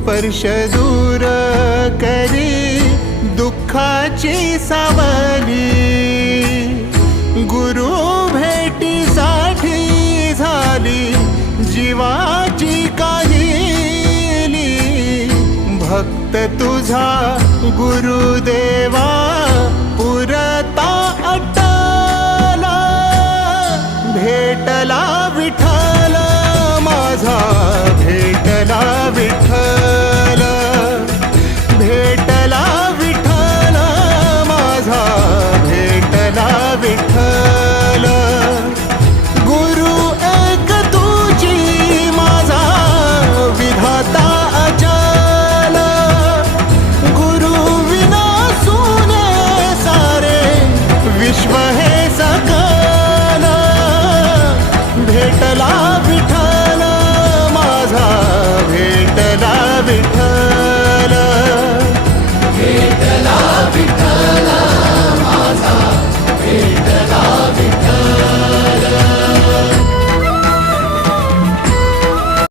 स्पर्श दूर करी दुःखाची सावली। गुरु भेटीसाठी झाली जीवाची काहिली। भक्त तुझा गुरुदेवा पुरता अटला। भेटला विठ्ठल माझा, भेटला विठ्ठल, भेटला विठ्ठल माझा, भेटला विठ्ठल। गुरु एक तुझी माझा विधाता अचल। गुरु विना सुने सारे विश्व हे सकल। भेटला विठ्ठल माझा, भेटला विठ्ठल।